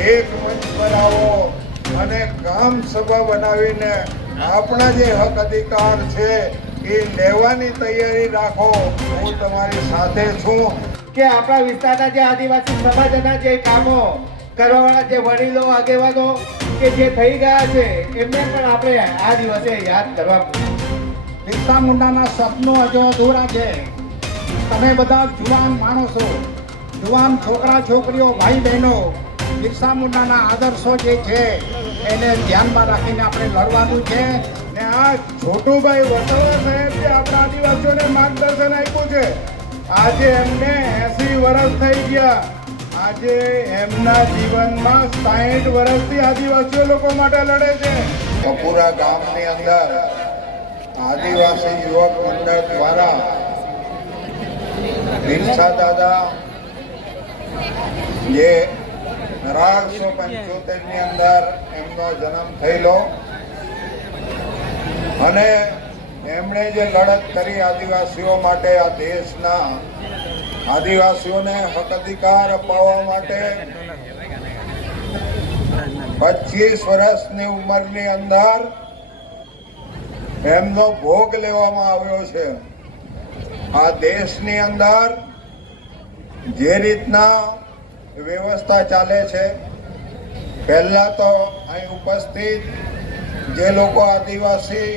એક મંચ પર આવો અને ગ્રામ સભા બનાવીને આપણા જે હક અધિકાર છે એ લેવાની તૈયારી રાખો. હું તમારી સાથે છું કે આપણા વિસ્તારના જે આદિવાસી સમાજના જે કામો કરવાવાળા જે વડીલો આગેવાનો કે જે થઈ ગયા છે એમને પણ આપણે આ દિવસે યાદ કરવા. બિરસા મુંડાના સપનો હજુ અધૂરા છે. તમે બધા જુવાન માણસો, જુવાન છોકરા છોકરીઓ, ભાઈ બહેનો, બિરસા મુંડાના આદર્શો જે છે એને ધ્યાનમાં રાખીને આપણે લડવાનું છે. ને આ છોટુભાઈ વસાવા સાહેબ જે આપણા આદિવાસીઓને માર્ગદર્શન આપ્યું છે, આજે એમને 80 વર્ષ થઈ ગયા. આજે એમના જીવનમાં 60 વર્ષથી આદિવાસીઓ લોકો માટે લડે છે. કપુરા ગામની અંદર આદિવાસી યુવક મંડળ દ્વારા બિરસા દાદા જે 1875 ની અંદર એમનો જન્મ થયેલો અને એમણે જે લડત કરી આદિવાસીઓ માટે, આ દેશના આદિવાસીઓને હક અધિકાર અપાવવા માટે 25 વર્ષની ઉંમરની અંદર એમનો ભોગ લેવામાં આવ્યો છે. આ દેશની અંદર જે રીતના વ્યવસ્થા ચાલે છે, પહેલા તો અહીં ઉપસ્થિત જે લોકો આદિવાસી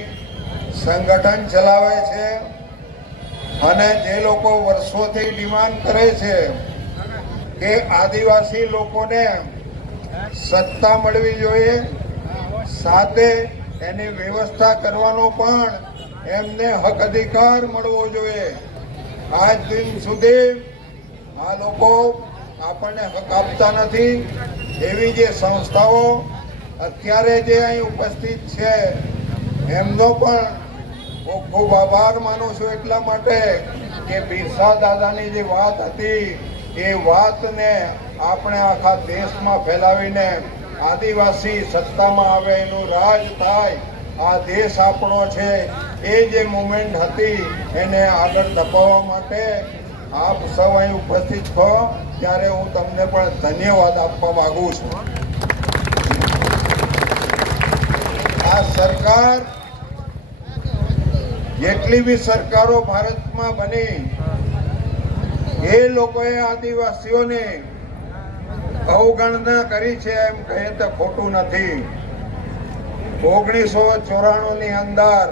સંગઠન ચલાવે છે અને જે લોકો વર્ષોથી ડિમાન્ડ કરે છે કે આદિવાસી લોકોને સત્તા મળવી જોઈએ, સાથે એની વ્યવસ્થા કરવાનો પણ એમને હક અધિકાર મળવો જોઈએ. આજ દિન સુધી આ લોકો આપણને હક આપતા નથી. એવી જે સંસ્થાઓ અત્યારે જે અહીં ઉપસ્થિત છે એમનો પણ હું ખૂબ આભાર માનું છું, એટલા માટે કે બિરસા દાદાની જે વાત હતી એ વાતને આપણે આખા દેશમાં ફેલાવીને આદિવાસી સત્તામાં આવે, એનું રાજ થાય, આ દેશ આપણો છે, એ જે મુવમેન્ટ હતી એને આગળ ધપાવવા માટે આપ સૌ અહીં ઉપસ્થિત છો ત્યારે હું તમને પણ ધન્યવાદ આપવા માંગુ છું. આ સરકાર, જેટલી બી સરકારો ભારતમાં બની, એ લોકોએ આદિવાસીઓને અવગણના કરી છે એમ કહે તો ખોટું નથી. 1994 ની અંદર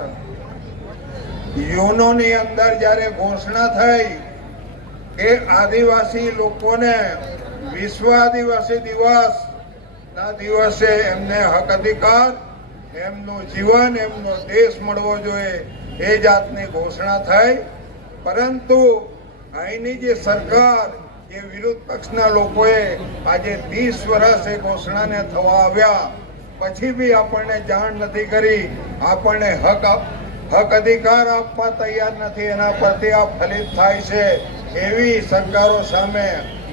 યુનોની અંદર જ્યારે ઘોષણા થઈ કે આદિવાસી લોકોને વિશ્વ આદિવાસી દિવસ ના દિવસે એમને હક અધિકાર, એમનું જીવન, એમનો દેશ મળવો જોઈએ, એ જાતની ઘોષણા થઈ. પરંતુ અહીંની જે સરકાર, જે વિરોધ પક્ષના લોકોએ આજે 30 વર્ષ એ ઘોષણાને થવા આવ્યા પછી બી આપણને જાણ નથી કરી, આપણને હક અધિકાર આપવા તૈયાર નથી. એના પરથી આ ફલિત થાય છે. એવી સરકારો સામે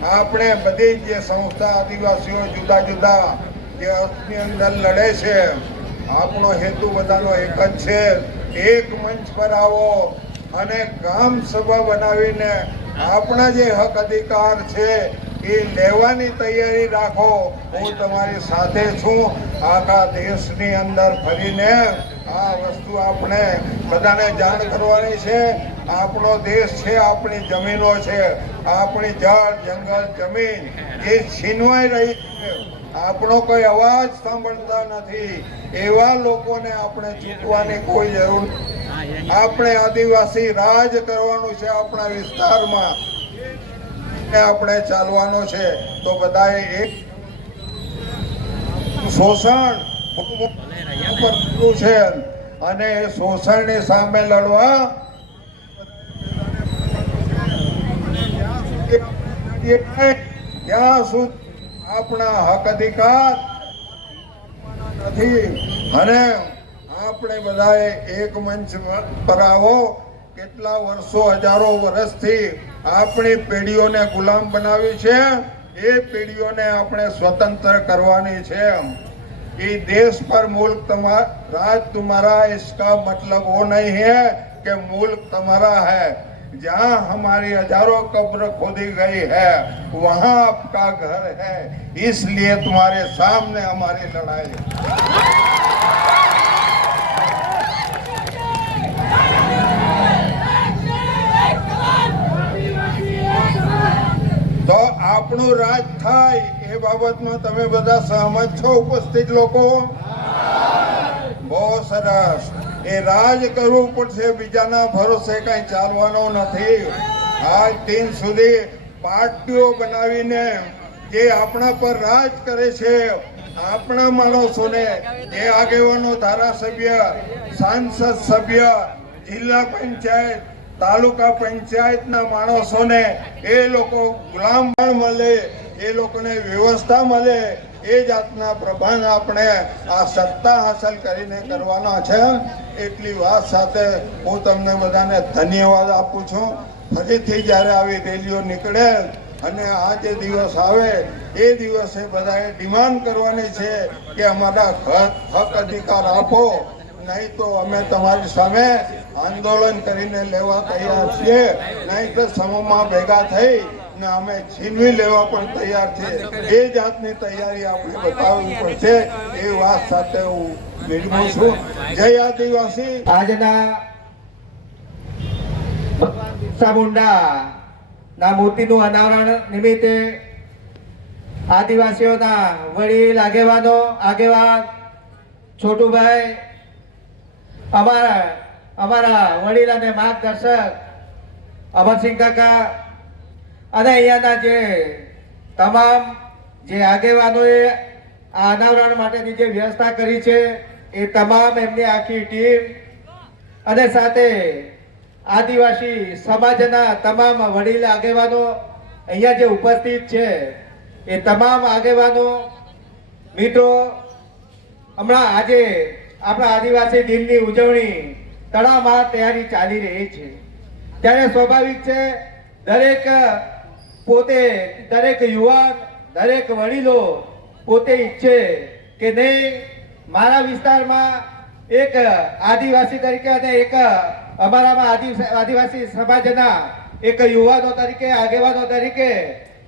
આપણે બધી જ જે સંસ્થા આદિવાસીઓ જુદા જુદા જે અર્થની અંદર લડે છે, આપણો હેતુ બધાનો એક જ છે. એક મંચ પર આવો અને ગ્રામ સભા બનાવીને આપણા જે હક અધિકાર છે એ લેવાની તૈયારી રાખો. હું તમારી સાથે છું. આખા દેશની અંદર ફરીને આ વસ્તુ આપણે બધાને જાણ કરવાની છે. આપણો દેશ છે, આપણી જમીનો છે, આપણી જળ જંગલ જમીન એ છીનવાઈ રહી છે. આપણો કોઈ અવાજ સાંભળતા નથી. એવા લોકોને આપણે ચૂકવાની કોઈ જરૂર નથી. આપણે આદિવાસી રાજ કરવાનું છે આપણા વિસ્તારમાં, આપણે ચાલવાનો છે. તો બધાએ એક શોષણ છે અને એ શોષણની સામે લડવા ત્યાં સુધી આપણા હક અધિકાર નથી. અને આપણે બધાએ એક મંચ પર આવો. કેટલા વર્ષો, હજારો વર્ષથી આપણી પેઢીઓને ગુલામ બનાવી છે, એ પેઢીઓને આપણે સ્વતંત્ર કરવાની છે. ये देश पर मुल्क राज तुम्हारा, इसका मतलब वो नहीं है कि मुल्क तुम्हारा है. जहाँ हमारी हजारों कब्र खोदी गई है वहाँ आपका घर है, इसलिए तुम्हारे सामने हमारी लड़ाई है। તો આપણું રાજ થાય એ બાબતમાં તમે બધા સહમત છો ઉપસ્થિત લોકો? બહુ સરસ. એ રાજ કરવું પડશે, બીજાના ભરોસે કઈ ચાલવાનો નથી. આજ દિન સુધી પાર્ટીઓ બનાવીને જે આપણા પર રાજ કરે છે, આપણા માણસોને જે આગેવાનો, ધારાસભ્ય, સાંસદ સભ્ય, જિલ્લા પંચાયત, તાલુકા પંચાયતના માણસોને એ લોકો ગુલામ પણ મળે, એ લોકોને વ્યવસ્થા મળે, એ જાતના પ્રબંધ આપણે આ સત્તા હાંસલ કરીને કરવાના છે. એટલી વાત સાથે હું તમને બધાને ધન્યવાદ આપું છું. ફરીથી જ્યારે આવી રેલીઓ નીકળે અને આ જે દિવસ આવે એ દિવસે બધાએ ડિમાન્ડ કરવાની છે કે અમારા હક અધિકાર આપો, નહીં તો અમે તમારી સામે આંદોલન કરીને લેવા તૈયાર છીએ, નહીં તો સમૂહમાં ભેગા થઈ ને અમે છીનવી લેવા પણ તૈયાર છે. એ જાતની તૈયારી આપણે બતાવવી પડશે. એ વાત સાથે હું વિરમું છું. જય આદિવાસી. આજના ભગવાન બિરસા મુંડા ના મૂર્તિનું અનાવરણ નિમિત્તે આદિવાસીઓના વડીલ આગેવાન છોટુભાઈ, અમારા વડીલ અને માર્ગદર્શક અમરસિંહ કાકા અને અહીંયાના જે તમામ જે આગેવાનોએ આ અનાવરણ માટેની જે વ્યવસ્થા કરી છે એ તમામ એમની આખી ટીમ અને સાથે આદિવાસી સમાજના તમામ વડીલ આગેવાનો અહીંયા જે ઉપસ્થિત છે એ તમામ આગેવાનો મિત્રો, હમણાં આજે આપણા આદિવાસી દિનની ઉજવણી તડામાર તૈયારી ચાલી રહી છે. ત્યારે સ્વાભાવિક છે દરેક યુવાન, દરેક વડીલો પોતે ઈચ્છે કે નહીં મારા વિસ્તારમાં એક આદિવાસી તરીકે અને એક અમારામાં આદિવાસી સમાજના એક યુવાનો તરીકે, આગેવાનો તરીકે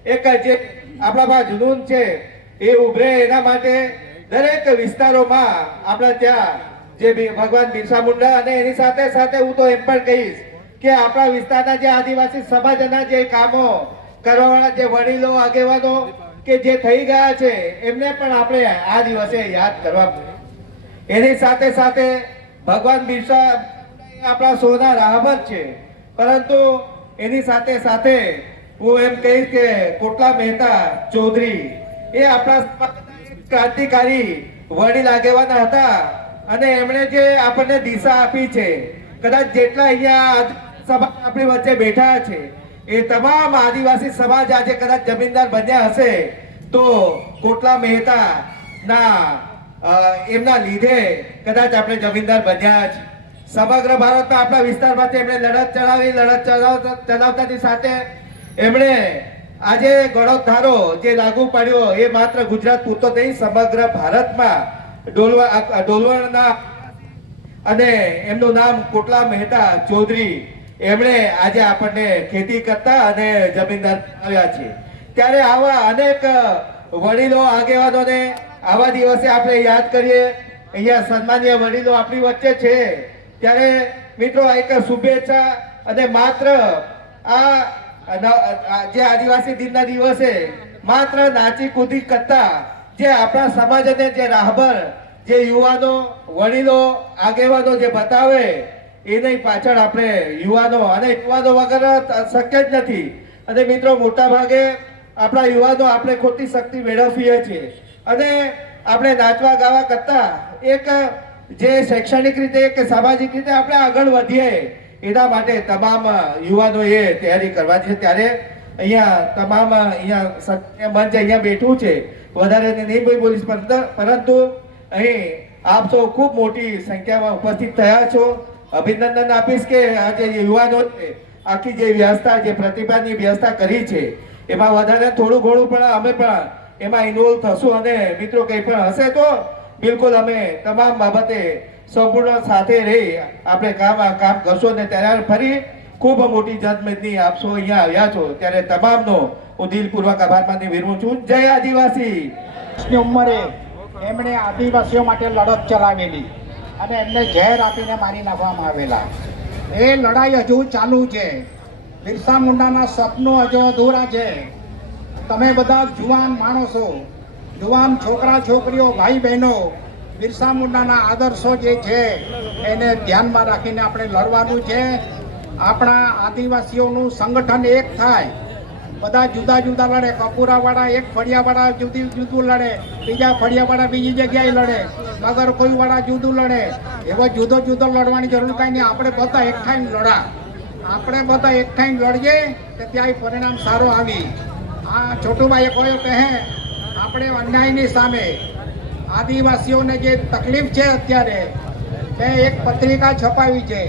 એક જે આપણામાં જુનૂન છે એ ઉભરે. એના માટે દરેક વિસ્તારોમાં આપણા ત્યાં જે ભગવાન બિરસા મુંડા અને એની સાથે સાથે હું તો એમ પણ કહીશ કે આપણા વિસ્તારના જે આદિવાસી સમાજના જે કામો કરવાવાળા જે વડીલો, આગેવાનો કે જે થઈ ગયા છે એમને પણ આપણે આ દિવસે યાદ કરવા પડે. એની સાથે સાથે ભગવાન બિરસા આપણા સૌના રાહબર છે, પરંતુ એની સાથે સાથે હું એમ કહીશ કે કોટલા મહેતા ચૌધરી એ આપણા ક્રાંતિકારી વડીલ આગેવાન હતા અને એમણે જે આપણને દિશા આપી છે. કદાચ જેટલા અહીંયા સભા આપણી વચ્ચે બેઠા છે એ તમામ આદિવાસી સમાજ આજે કદાચ જમીનદાર બન્યા હશે તો કોટલા મહેતા ના એમના લીધે કદાચ આપણે જમીનદાર બન્યા છે. સમગ્ર ભારતમાં આપણા વિસ્તારમાંથી એમણે લડત ચલાવતાની સાથે એમણે આજે ગળોત ધારો જે લાગુ પડ્યો એ માત્ર ગુજરાત પૂરતો નહીં, સમગ્ર ભારતમાં ડોલવણના અને એમનું નામ કોટલા મહેતા ચૌધરી, એમણે આજે આપણને ખેતી કરતા અને જમીનદાર આવ્યા છે. ત્યારે આવા અનેક વડીલો, આગેવાનોને આવા દિવસે આપણે યાદ કરીએ. અહીંયા સન્માનીય વડીલો આપણી વચ્ચે છે. ત્યારે મિત્રો એક શુભેચ્છા અને માત્ર આ જે આદિવાસી દિનના દિવસે માત્ર નાચી કૂદી કરતા જે આપણા સમાજને જે રાહબર, જે યુવાનો, વડીલો, આગેવાનો જે બતાવે એની પાછળ આપણે યુવાનો વગર શક્ય જ નથી. અને મિત્રો મોટા ભાગે આપણા યુવાનો આપણે ખોટી શક્તિ મેળવીએ છીએ અને આપણે નાચવા ગાવા કરતા એક જે શૈક્ષણિક રીતે કે સામાજિક રીતે આપણે આગળ વધીએ એના માટે તમામ યુવાનોએ તૈયારી કરવા છે. ત્યારે અહીંયા તમામ મંચ અહીંયા બેઠું છે, વધારે નહીં બોલીશ, પરંતુ અહીં આપ સૌ ખૂબ મોટી સંખ્યામાં ઉપસ્થિત થયા છો. અભિનંદન આપીશ કે આ જે યુવાનો આખી જે વ્યવસ્થા, જે પ્રતિભાની વ્યવસ્થા કરી છે એમાં વધારે થોડું ઘણું પણ અમે પણ એમાં ઇન્વોલ્વ થશું અને મિત્રો કંઈ પણ હશે તો બિલકુલ અમે તમામ બાબતે સંપૂર્ણ સાથે રહી આપણે કામ કરશું. અને ત્યારે ફરી ખૂબ મોટી જનમેદની આપ સૌ અહીંયા આવ્યા છો ત્યારે તમામનો હું દિલપૂર્વક આભાર માની વિરમું છું. જય આદિવાસી. ની ઉંમરે એમણે આદિવાસીઓ માટે લડત ચલાવેલી અને એમને ઝેર આપીને મારી નાખવામાં આવેલા. એ લડાઈ હજુ ચાલુ છે. બિરસા મુંડાના સપનું હજુ અધૂરા છે. તમે બધા જુવાન માણસો, જુવાન છોકરા છોકરીઓ, ભાઈ બહેનો, બિરસા મુંડાના આદર્શો જે છે એને ધ્યાનમાં રાખીને આપણે લડવાનું છે. આપણા આદિવાસીઓનું સંગઠન એક થાય. બધા જુદા જુદા લડે. કપૂરાવાળા એક ફળિયાવાળા જુદું લડે, બીજા ફળિયાવાળા બીજી જગ્યાએ લડે, મગર કોઈવાળા જુદું લડે. એવો જુદો જુદો લડવાની જરૂર કાંઈ નહીં. આપણે બધા એક ટાઈમ લડા. આપણે બધા એક ટાઈમ લડીએ કે ત્યાં પરિણામ સારો આવી. આ છોટુભાઈએ કહ્યું કે આપણે અન્યાયની સામે આદિવાસીઓને જે તકલીફ છે અત્યારે, મેં એક પત્રિકા છપાવી છે.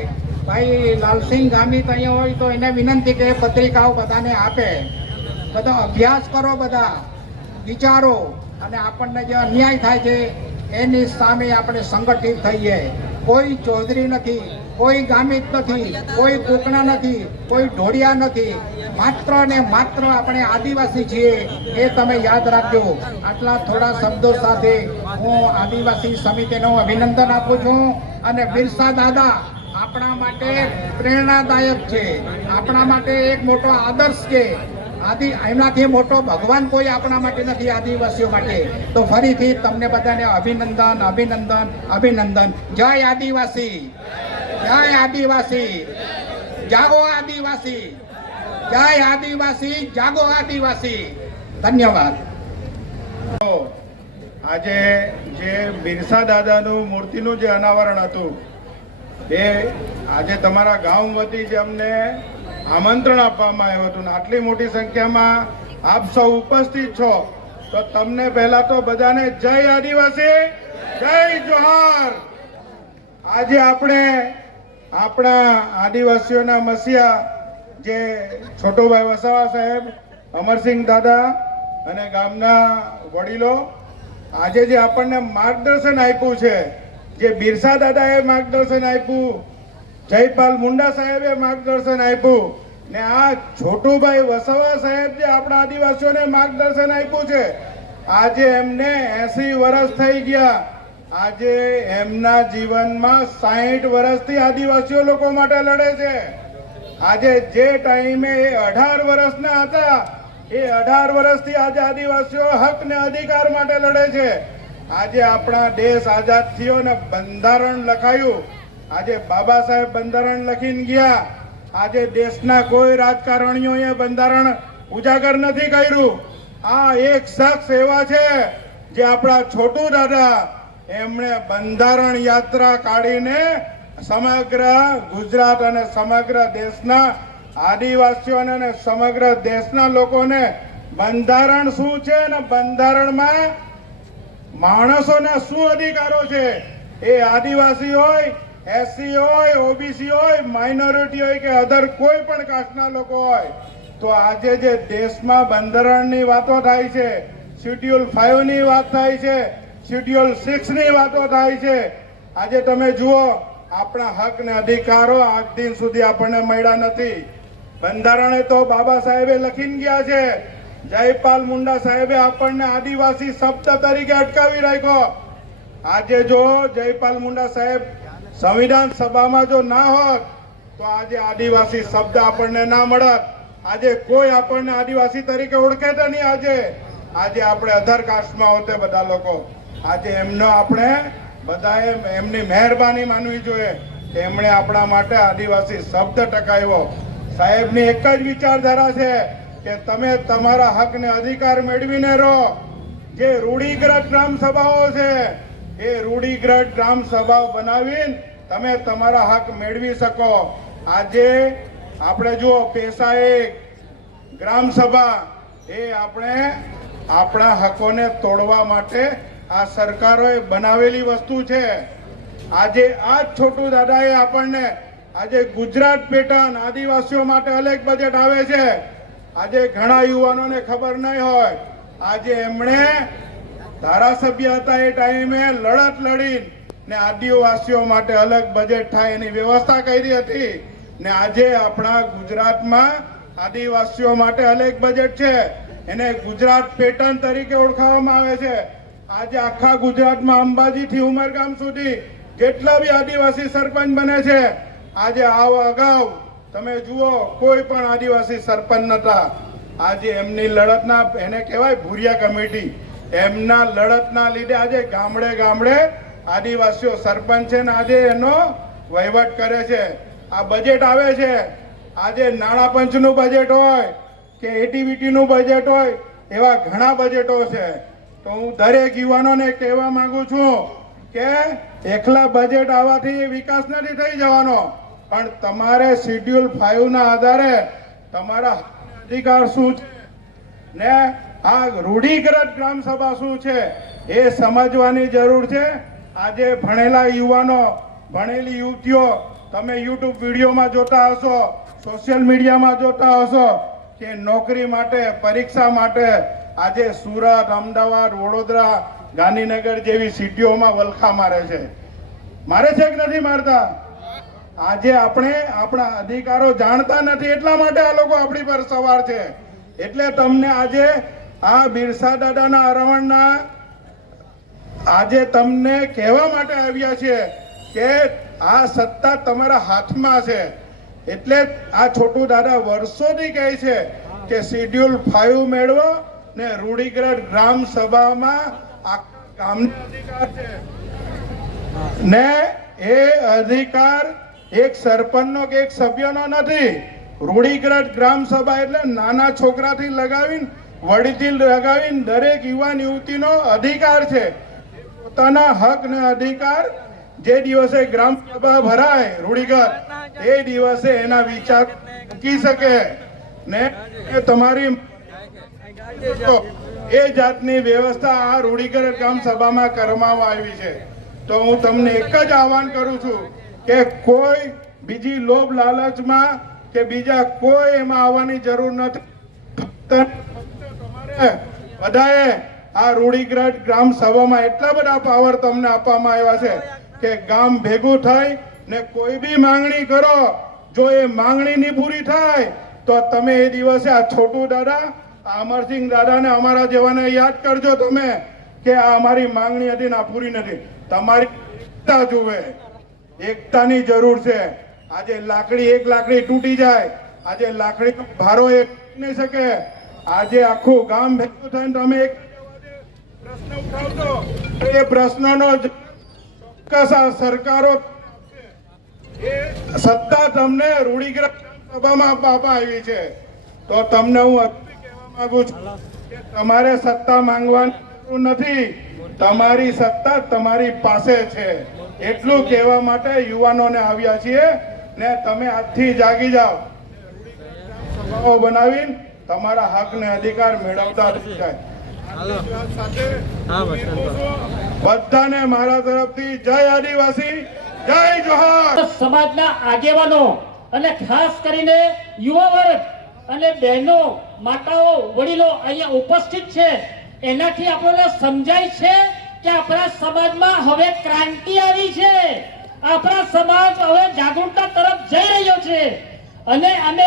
ભાઈ લાલસિંહ ગામિત અહીંયા હોય તો એને વિનંતી કે એ પત્રિકાઓ બધાને આપે. બધો અભ્યાસ કરો, બધા વિચારો, અને આપણને જે અન્યાય થાય છે એની સામે આપણે સંગઠિત થઈએ. કોઈ ચૌધરી નથી, કોઈ ગામિત નથી, કોઈ કોકણા નથી, કોઈ ઢોળિયા નથી. માત્ર ને માત્ર આપણે આદિવાસી છીએ, એ તમે યાદ રાખજો. આટલા થોડા શબ્દો સાથે હું આદિવાસી સમિતિને અભિનંદન આપું છું. અને બિરસા દાદા આપણા માટે પ્રેરણાદાયક છે, આપણા માટે એક મોટો આદર્શ છે. એમનાથી મોટો ભગવાન કોઈ આપણા માટે નથી આદિવાસીઓ માટે. તો ફરીથી તમને બધાને અભિનંદન, અભિનંદન, અભિનંદન. જય આદિવાસી, જય આદિવાસી, જાગો આદિવાસી, જય આદિવાસી, જાગો આદિવાસી. ધન્યવાદ. આજે જે બિરસા દાદાનું મૂર્તિનું જે અનાવરણ હતું એ આજે તમારા ગામ વતી જે અમને આમંત્રણ આપવામાં આવ્યું હતું, આટલી મોટી સંખ્યામાં આપ સૌ ઉપસ્થિત છો, તો તમને પહેલા તો બધાને જય આદિવાસી, જય જોહાર. આજે આપણે આપણા આદિવાસીઓના મસીહા જે છોટુભાઈ વસાવા સાહેબ, અમરસિંહ દાદા અને ગામના વડીલો આજે જે આપણને માર્ગદર્શન આપ્યું છે, જે બિરસા દાદાએ માર્ગદર્શન આપ્યું, જયપાલ મુંડા સાહેબે માર્ગદર્શન આપ્યું, ને આ છોટુભાઈ વસાવા સાહેબ જે આપણા આદિવાસીઓને માર્ગદર્શન આપ્યું છે, આજે એમને 80 વર્ષ થઈ ગયા. આજે એમના જીવનમાં 60 વર્ષથી આદિવાસીઓ લોકો માટે લડે છે. આજે જે ટાઈમે એ 18 વર્ષના હતા, એ 18 વર્ષથી આજે આદિવાસીઓ હક ને અધિકાર માટે લડે છે. આજે આપણા દેશ આઝાદ થયો ને બંધારણ લખાયું. આજે બાબા સાહેબ બંધારણ લખીને ગયા. આજે દેશના કોઈ રાજકારણીઓએ બંધારણ ઉજાગર નથી કર્યું. આ એક શખ્સ એવા છે જે આપણા છોટુ દાદા, એમણે બંધારણ યાત્રા કાઢીને સમગ્ર ગુજરાત અને સમગ્ર દેશના આદિવાસીઓને અને સમગ્ર દેશના લોકોને બંધારણ શું છે અને બંધારણમાં માણસોના શું અધિકારો છે, એ આદિવાસી હોય, એસસી હોય, ઓબીસી હોય, માઇનોરિટી હોય કે અધર કોઈ પણ કાસ્ટના લોકો હોય, તો આજે જે દેશમાં બંધારણની વાતો થાય છે, શેડ્યુલ 5 ની વાત થાય છે, શેડ્યુલ 6 ની વાતો થાય છે. આજે તમે જુઓ, આપણા હક ને અધિકારો આજ દિન સુધી આપણને મળ્યા નથી. બંધારણે તો બાબા સાહેબે લખીને ગયા છે. જયપાલ મુંડા સાહેબે આપણને આદિવાસી શબ્દ તરીકે અટકાવી રાખ્યો. આજે જો જયપાલ મુંડા સાહેબ સંવિધાન સભામાં જો ના હોત તો આજે આદિવાસી શબ્દ આપણને ના મળત. આજે કોઈ આપણને આદિવાસી તરીકે ઓળખે તો નહીં. આજે આપણે અધર કાસ્ટમાં હોતે બધા લોકો. આજે એમનો આપણે બધાએ એમની મહેરબાની માનવી જોઈએ કે એમણે આપણા માટે આદિવાસી શબ્દ ટકાવ્યો. સાહેબની એક જ વિચારધારા છે કે તમે તમારા હક ને અધિકાર મેળવીને રહો. જે રૂઢિગ્રસ્ત ગ્રામ સભાઓ છે, એ રૂઢિગ્રસ્ત ગ્રામ સભાઓ બનાવીને તમે તમારા હક મેળવી શકો. આજે આપણે જુઓ, પેશાએ ગ્રામ સભા એ આપણે આપણા હકોને તોડવા માટે આ સરકારોએ બનાવેલી વસ્તુ છે. આજે આ જ છોટુ દાદાએ આપણને આજે ગુજરાત પેટર્ન આદિવાસીઓ માટે અલગ બજેટ આવે છે. આજે ઘણા યુવાનોને ખબર નહીં હોય, આજે એમણે ધારાસભ્ય હતા એ ટાઈમે લડત લડી ને આદિવાસીઓ માટે અલગ બજેટ થાય એની વ્યવસ્થા કરી હતી. ને આજે આપણા ગુજરાતમાં આદિવાસીઓ માટે અલગ બજેટ છે, એને ગુજરાત પેટર્ન તરીકે ઓળખાવવામાં આવે છે. આજે આખા ગુજરાતમાં અંબાજીથી ઉમરગામ સુધી જેટલા બી આદિવાસી સરપંચ બને છે, આજે અગાઉ તમે જુઓ કોઈ પણ આદિવાસી સરપંચ નતા. આજે એમની લડતના, એને કહેવાય ભૂરિયા કમિટી, એમના લડતના લીધે આજે ગામડે ગામડે આદિવાસીઓ સરપંચ છે ને આજે એનો વહીવટ કરે છે. આ બજેટ આવે છે, આજે નાણાં પંચનું બજેટ હોય કે એટીવીટીનું બજેટ હોય, એવા ઘણા બજેટો છે. તો હું દરેક યુવાનોને કહેવા માંગુ છું કે એકલા બજેટ આવવાથી વિકાસ નથી થઈ જવાનો, પણ તમારે શેડ્યુલ 5 ના આધારે તમારા અધિકાર શું છે ને આ રૂઢિગત ગ્રામ સભા શું છે એ સમજવાની જરૂર છે. આજે ભણેલા યુવાનો, ભણેલી યુવતીઓ, તમે યુટ્યુબ વિડીયોમાં જોતા હશો, સોશિયલ મીડિયામાં જોતા હશો કે નોકરી માટે, પરીક્ષા માટે આજે સુરત, અમદાવાદ, વડોદરા, ગાંધીનગર જેવી સિટીઓમાં વલખા મારે છે. મારે છે કે નથી મારતા? આજે આપણે આપણા અધિકારો જાણતા નથી, એટલા માટે આ લોકો આપણી પર સવાર છે. એટલે તમને આજે આ બિરસા દાદાના અરવણના આજે તમને કહેવા માટે આવ્યા છીએ કે આ સત્તા તમારા હાથમાં છે. એટલે આ છોટુ દાદા વર્ષોથી કહે છે કે શેડ્યુલ 5 મેળવો ને રૂઢિગત ગ્રામ સભામાં આખા ગામનો અધિકાર છે ને એ અધિકાર એક સરપંચનો કે એક સભ્યનો નથી. રૂઢિગત ગ્રામ સભા એટલે નાના છોકરાથી લગાવીને વડીથી લગાવીને દરેક યુવાન યુવતીનો અધિકાર છે. પોતાના હક ને અધિકાર જે દિવસે ગ્રામ સભા ભરાય રૂઢિગત, એ દિવસે એના વિચાર મૂકી શકે ને તમારી એ જાતની વ્યવસ્થા આ રૂઢિગત ગ્રામ સભામાં કરવામાં આવી છે. તો હું તમને એક જ આહવાન કરું છું કે કોઈ બીજી લોભ લાલચમાં કે બીજા કોઈ એમાં આવવાની જરૂર નથી. તમારે બધાએ આ રૂઢિગત ગ્રામ સભામાં એટલા બધા પાવર તમને આપવામાં આવ્યા છે કે ગામ ભેગું થઈ ને કોઈ બી માંગણી કરો, જો એ માંગણી ની પૂરી થાય તો તમે એ દિવસે આ છોટુ દાદા, આ અમરસિંહ દાદા ને અમારા જેવાને યાદ કરજો તમે કે આ અમારી માંગણી હતી ને આ પૂરી નથી. તમારી એકતા જુએ, એકતાની જરૂર છે. આજે એક લાકડી તૂટી જાય, આજે લાકડી ભારો એક નહીં શકે. આજે આખું ગામ ભેગું થઈને તમે એક પ્રશ્ન ઉઠાવશો તો એ પ્રશ્નનો ચોક્કસ આ સરકારો એ સત્તા તમને રૂઢિગત સભામાં આપવામાં આવી છે. તો તમને હું કહેવા માંગુ છું કે તમારે સત્તા માંગવાની જરૂર નથી, તમારી સત્તા તમારી પાસે છે. એટલું કહેવા માટે યુવાનોને આવ્યા છીએ ને તમે આજથી જાગી જાઓ, સભાઓ બનાવીને તમારા હક ને અધિકાર મેળવતા થઈ જાય. બધાને મારા તરફથી જય આદિવાસી, જય જોહાર. સમાજના આગેવાનો અને ખાસ કરીને યુવા વર્ગ અને બહેનો, માતાઓ, વડીલો અહીંયા ઉપસ્થિત છે. એનાથી આપણને સમજાય છે કે આપણા સમાજમાં હવે ક્રાંતિ આવી છે, આપણા સમાજ હવે જાગૃતતા તરફ જઈ રહ્યો છે. અને અમે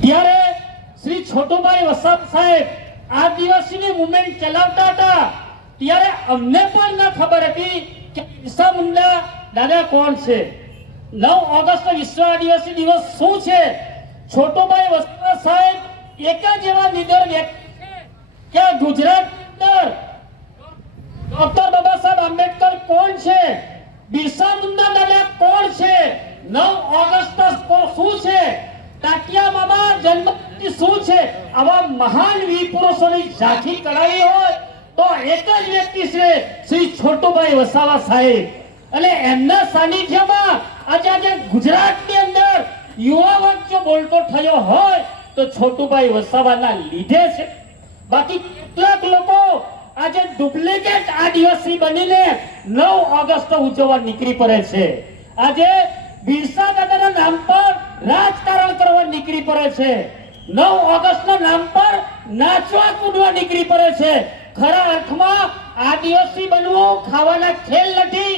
ત્યારે શ્રી છોટુભાઈ વસાવા સાહેબ આદિવાસીની મુવમેન્ટ ચલાવતા હતા ત્યારે અમને પણ ન ખબર હતી કે બિરસા મુંડા દાદા કોણ છે, 9 ઓગસ્ટ વિશ્વ આદિવાસી દિવસ શું છે. છોટુભાઈ વસાવા સાહેબ એક જ એવા નિડર વ્યક્તિ છે કે ગુજરાતની અંદર ડોક્ટર બાબા સાહેબ આંબેડકર કોણ છે, બિરસા મુંડા દાદા કોણ છે, 9 ઓગસ્ટ શું છે, તાત્યા મામા જન્મતિથિ શું છે. આવા મહાન વીર પુરુષોની ઝાંખી કરાવી હોય તો એક જ વ્યક્તિ છે શ્રી છોટુભાઈ વસાવા સાહેબ. અને એમના સાનિધ્યમાં આજે ગુજરાતની અંદર યુવા વર્ગ જો બોલતો થયો હોય તો છોટુભાઈ વસાવાના લીધે છે. બાકી કેટલાક લોકો આજે ડુપ્લિકેટ આદિવાસી બનીને 9 ઓગસ્ટ ઉજવવા નીકળી પડે છે. આજે બિરસા દાદાના નામ પર રાજકારણ કરવા નીકળી પડે છે, 9 ઓગસ્ટના નામ પર નાચવા કૂદવા નીકળી પડે છે. ખરા અર્થમાં આદિવાસી બનવું ખાવાના ખેલ નથી.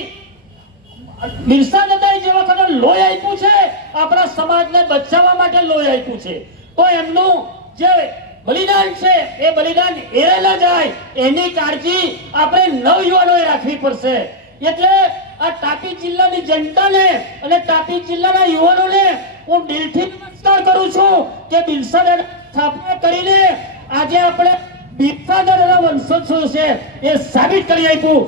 બિરસા દાદાએ જે વખતે લોહી આપ્યું છે આપણા સમાજને બચાવવા માટે લોહી આપ્યું છે, તો એમનું જે બલિદાન છે એ બલિદાન એળે જાય એની કાળજી આપણે નવયુવાનોએ રાખવી પડશે. એટલે આ તાપી જિલ્લાની જનતાને અને તાપી જિલ્લાના યુવાનોને હું દિલથી નમસ્કાર કરું છું કે બિરસા દાદા સ્થાપના કરીને આજે આપણે બિરસા દાદાના વંશજો છે એ સાબિત કરી આપ્યું.